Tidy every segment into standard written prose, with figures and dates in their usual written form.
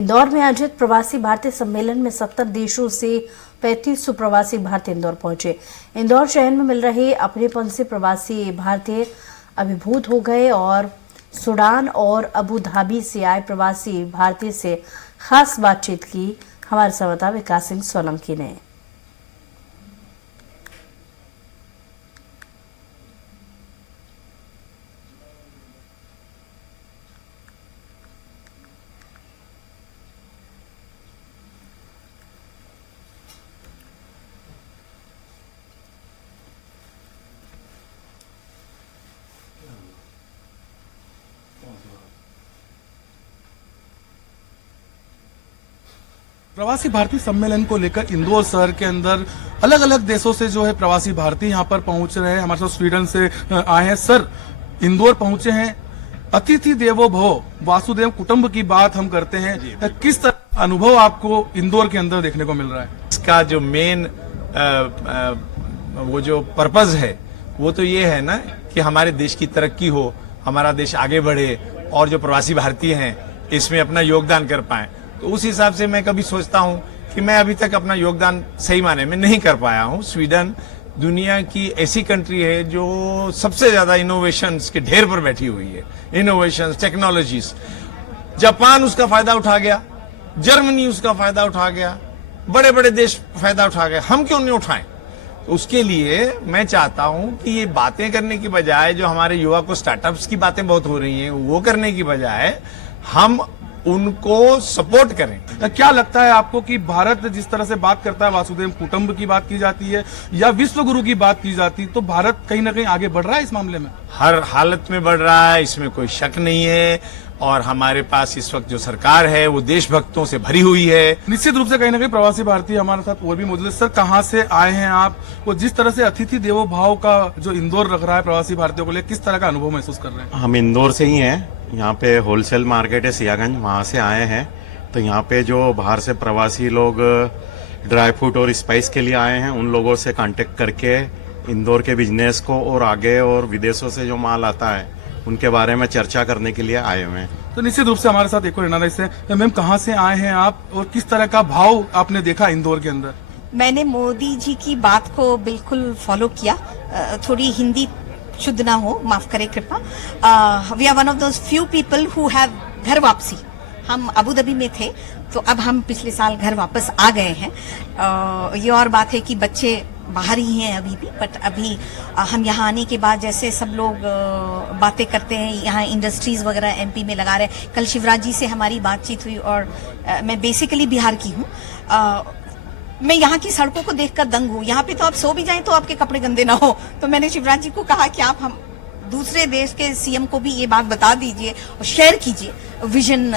इंदौर में आयोजित प्रवासी भारतीय सम्मेलन में 70 देशों से 3500 प्रवासी भारतीय इंदौर पहुंचे। इंदौर शहर में मिल रहे अपनेपन से प्रवासी भारतीय अभिभूत हो गए और सूडान और अबू धाबी से आए प्रवासी भारतीय से खास बातचीत की। हमारे संवाददाता विकास सिंह सोलंकी ने। प्रवासी भारतीय सम्मेलन को लेकर इंदौर शहर के अंदर अलग अलग देशों से जो है प्रवासी भारतीय यहाँ पर पहुंच रहे हैं। हमारे साथ स्वीडन से आए हैं। सर, इंदौर पहुंचे हैं, अतिथि देवो भव वासुदेव कुटुंब की बात हम करते हैं। किस तरह अनुभव आपको इंदौर के अंदर देखने को मिल रहा है? इसका जो मेन वो जो पर्पज है वो तो ये है ना कि हमारे देश की तरक्की हो, हमारा देश आगे बढ़े और जो प्रवासी भारतीय हैं इसमें अपना योगदान कर पाए। तो उस हिसाब से मैं कभी सोचता हूं कि मैं अभी तक अपना योगदान सही माने में नहीं कर पाया हूं। स्वीडन दुनिया की ऐसी कंट्री है जो सबसे ज्यादा इनोवेशंस के ढेर पर बैठी हुई है, इनोवेशंस, टेक्नोलॉजीज। जापान उसका फायदा उठा गया, जर्मनी उसका फायदा उठा गया, बड़े बड़े देश फायदा उठा गए, हम क्यों नहीं उठाएं? तो उसके लिए मैं चाहता हूं कि ये बातें करने की बजाय, जो हमारे युवा को स्टार्टअप्स की बातें बहुत हो रही हैं, वो करने की बजाय हम उनको सपोर्ट करें। क्या लगता है आपको कि भारत जिस तरह से बात करता है, वासुदेव कुटुंब की बात की जाती है या विश्व गुरु की बात की जाती है, तो भारत कहीं ना कहीं आगे बढ़ रहा है इस मामले में? हर हालत में बढ़ रहा है, इसमें कोई शक नहीं है। और हमारे पास इस वक्त जो सरकार है वो देशभक्तों से भरी हुई है। निश्चित रूप से कहीं ना कहीं प्रवासी भारतीय हमारे साथ और भी मौजूद है। सर, कहाँ से आए हैं आप? वो जिस तरह से अतिथि देवो भाव का जो इंदौर रख रहा है प्रवासी भारतीयों को लेकर, किस तरह का अनुभव महसूस कर रहे हैं? हम इंदौर से ही हैं। यहाँ पे होलसेल मार्केट है सियागंज, वहाँ से आए हैं। तो यहाँ पे जो बाहर से प्रवासी लोग ड्राई फ्रूट और स्पाइस के लिए आए हैं, उन लोगों से कांटेक्ट करके इंदौर के बिजनेस को और आगे और विदेशों से जो माल आता है उनके बारे में चर्चा करने के लिए आए हुए हैं। तो निश्चित रूप से हमारे साथ एक और एनालिस्ट है। मैम, कहाँ से आए हैं आप और किस तरह का भाव आपने देखा इंदौर के अंदर? मैंने मोदी जी की बात को बिल्कुल फॉलो किया। थोड़ी हिंदी शुद्ध ना हो, माफ करे कृपा। We are one of those few people who have Ghar Wapsi. हम अबू धाबी में थे, तो अब हम पिछले साल घर वापस आ गए हैं। ये और बात है कि बच्चे बाहर ही हैं अभी भी, बट अभी हम यहाँ आने के बाद जैसे सब लोग बातें करते हैं, यहाँ इंडस्ट्रीज वगैरह एमपी में लगा रहे हैं। कल शिवराज जी से हमारी बातचीत हुई और मैं बेसिकली बिहार की हूँ। मैं यहाँ की सड़कों को देखकर दंग हूँ। यहाँ पे तो आप सो भी जाएं तो आपके कपड़े गंदे ना हो। तो मैंने शिवराज जी को कहा कि आप हम दूसरे देश के सीएम को भी ये बात बता दीजिए और शेयर कीजिए विजन,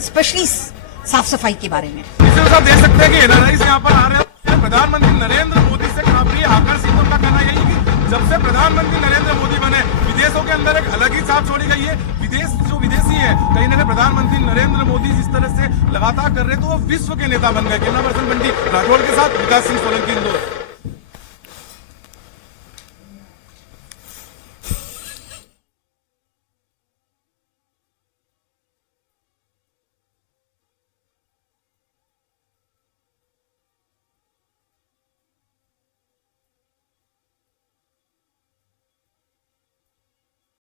स्पेशली साफ सफाई के बारे में। आप देख सकते हैं कि एनआरआई यहाँ पर आ रहे हैं। प्रधानमंत्री नरेंद्र मोदी से काफी आकर्षित उनका कहना यही है कि जब से प्रधानमंत्री नरेंद्र मोदी बने, विदेशों के अंदर एक अलग ही छाप छोड़ी गई है। विदेशी है, कहीं ना कहीं प्रधानमंत्री नरेंद्र मोदी जिस तरह से लगातार कर रहे, तो वो विश्व के नेता बन गए। कैमरा पर्सन बंटी राठौड़ के साथ विकास सिंह सोलंकी, इंदौर।